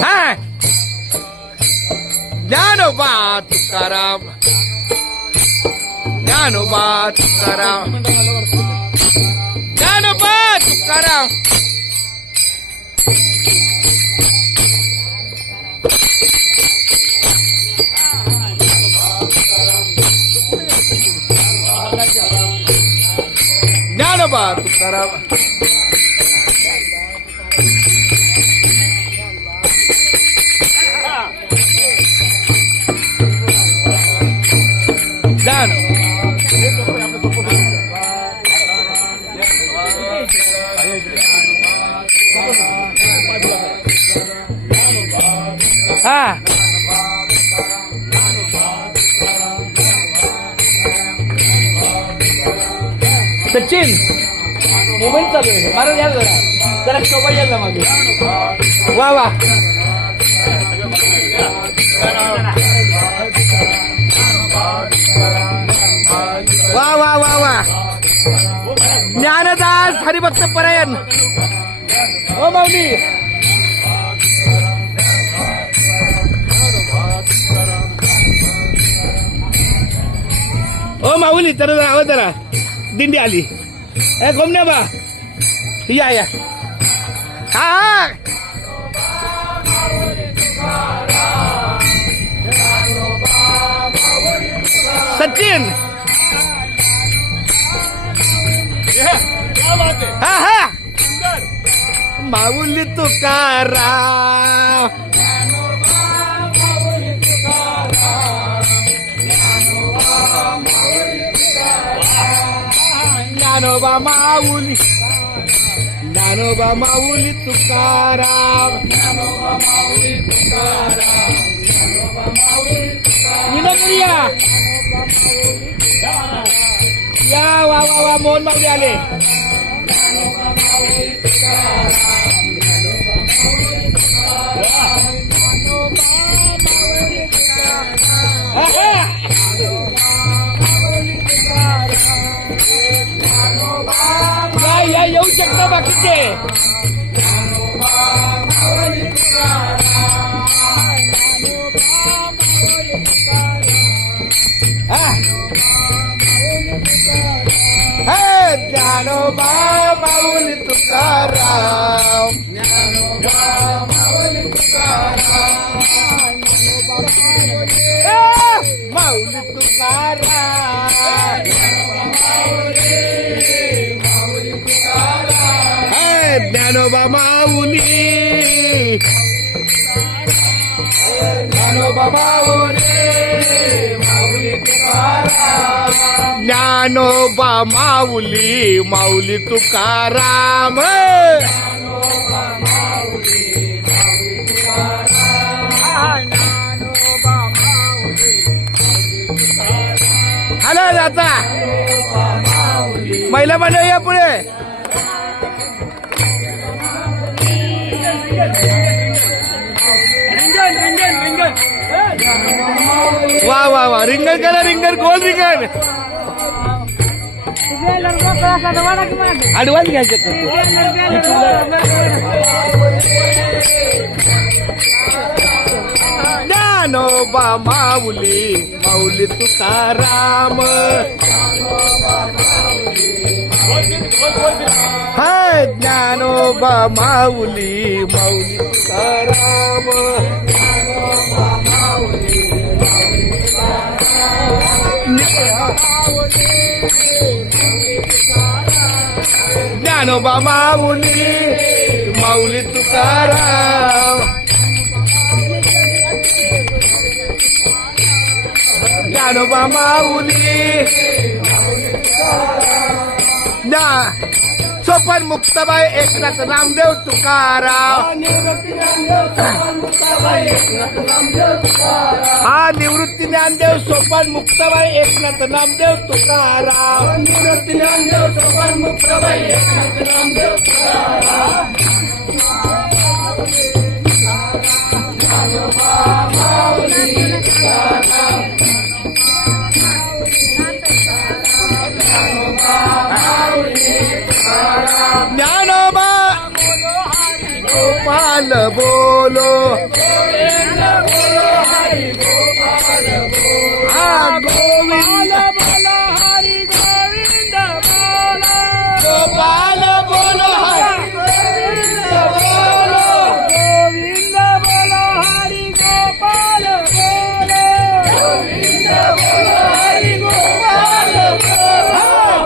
हा ज्ञानोबा तुकाराम ज्ञानोबा तुकाराम ज्ञानोबा तुकाराम ज्ञानोबा तुकाराम ज्ञान हा सचिन मोमेंट चालू आहे मारा द्या जरा शोभा यायला मागे वा वा वा वा वा वा ज्ञानदास हरिभक्त परायण ओ माऊली ओ माऊली तर आवाज जरा दिंडी आली ए गोमण्या बा या या हा सचिन हा हा माऊली तुकाराम ज्ञानोबा माऊली ज्ञानोबा माऊली तुकाराम विनंती या वा वा वा मोहन माऊली आले या येऊ शकता बाकीचे ज्ञानोबा माऊली तुकाराम ज्ञानोबा माऊली तुकाराम माऊली तुकाराम ज्ञानोबा माऊली ज्ञानोबा माऊली माऊली तुकाराम ज्ञानोबा माऊली माऊली तुकाराम हॅलो जाता महिला मंडळी या पुढे वाह वाह वाह रिंगण करा रिंगण गोल रिंगण ऍडव्हान्स घ्यायचं ज्ञानोबा माऊली माऊली तुकाराम हाय ज्ञानोबा माऊली माऊली तुकाराम ज्ञानोबा माऊली माऊली तुकाराम ज्ञानोबा माऊली ज्ञा सोपन मुक्ताबाई एकनाथ नामदेव तुकाराम हा निवृत्ती ज्ञानदेव सोपन मुक्ताबाई एकनाथ नामदेव तुकाराम निवृत्ती ज्ञानदेव सोपन मुक्ताबाई एकनाथ नामदेव तुकाराम ज्ञानोबा गोपाल बो बोलो गोविंद बोलो हरि गोपाल बोलो हा गोविंद बोलो हरि गोविंद बोलो गोपाल बोलो हरि गोविंद बोलो गोविंद बोलो हरि गोपाल बोलो गोविंद बोलो हरि गोपाल बोलो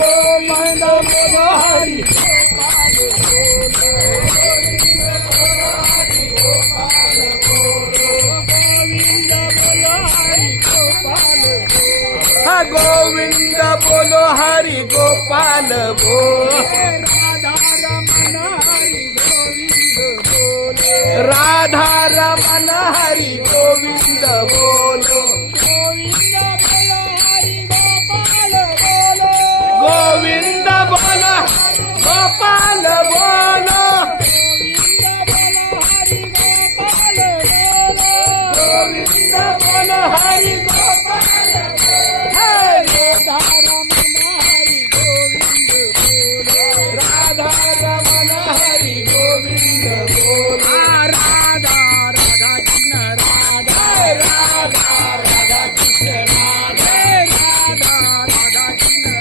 गोविंद बोलो हरि गोविंद बोलो हरि गोपाल बोलो राधा रमन हरि गोविंद बोलो गोविंद बोलो हरि गोपाल बोलो गोविंद बोलो गोपाल बोलो गोविंद बोलो हरि गोपाल राधा रमन हरि गोविंद बोलो राधा राधा कृष्ण राधा राधा राधा कृष्ण राधा राधा कृष्ण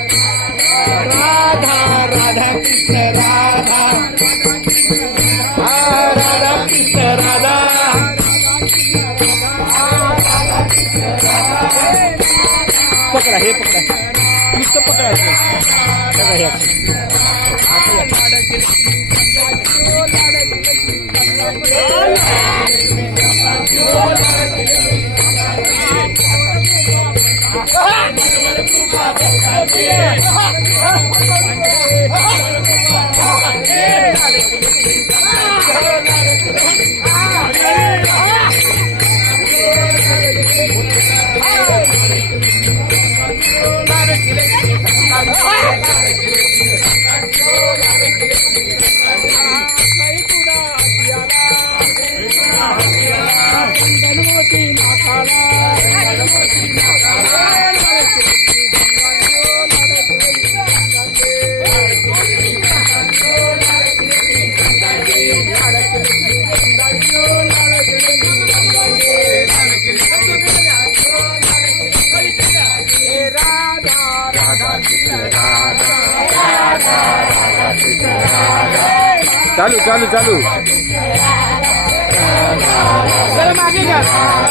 राधा राधा कृष्ण राधा राधा कृष्ण राधा पकड़ा हे पकड़ा नुसतं पकडायचं बघा हे चालू चालू चालू जरा मागे घ्या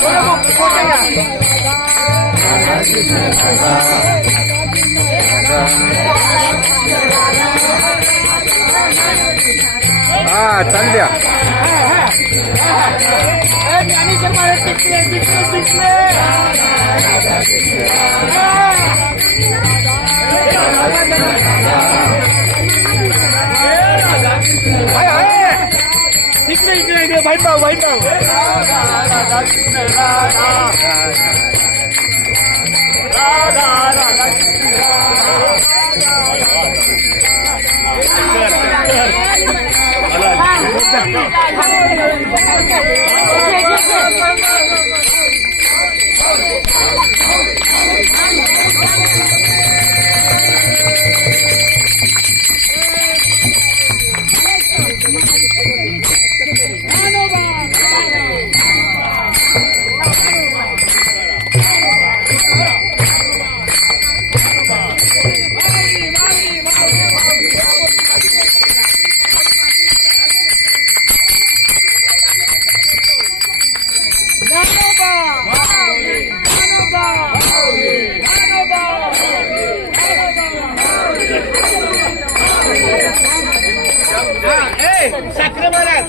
थोडं मोठं घ्या हा चालू द्या ज्ञानेश्वर महाराज दिसले दिसले दिसले इकडे इकडे इकडे वाईट भाऊ वाईट भाऊ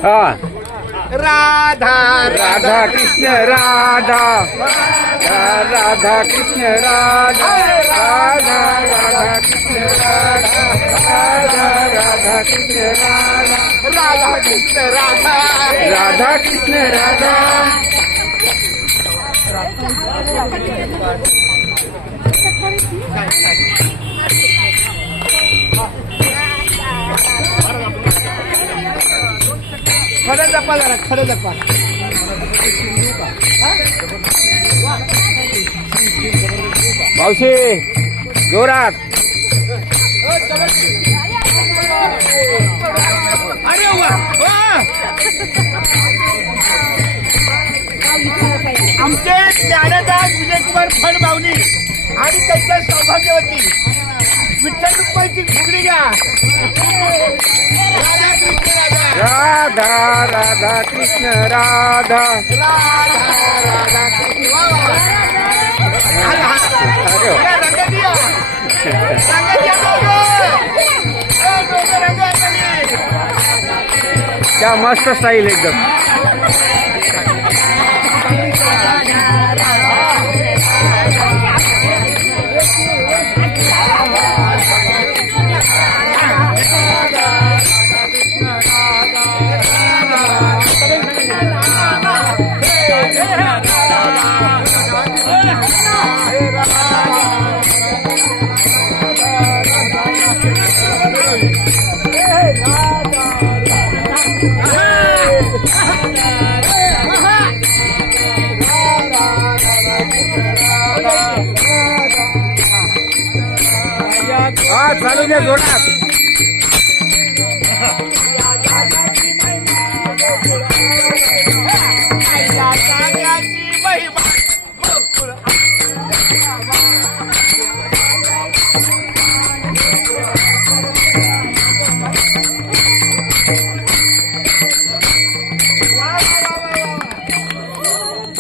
हाँ राधा राधा कृष्ण राधा राधा कृष्ण राधा राधा राधा कृष्ण राधा राधा राधा कृष्ण राधा राधा कृष्ण राधा राधा कृष्ण राधा खरं जपा जरा खरं जपा मावशी जोरात अरे वा ज्ञानदास विजयकुमार फडबावनी आणि त्यांच्या सौभाग्यवती विठ्ठल रुक्माईची फुगडी घ्या. राधा राधा कृष्ण राधा राधा राधा कृष्ण रंग दिया रंग क्या मस्त स्टाईल एकदम. हा चालू द्या जोरात.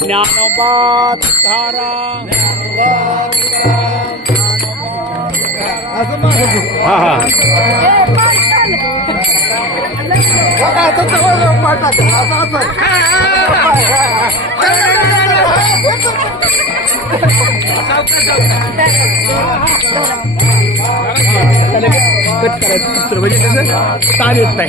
ज्ञानोबा तुकाराम. हा हा कट करायचं म्हणजे कसं ताण येत नाही.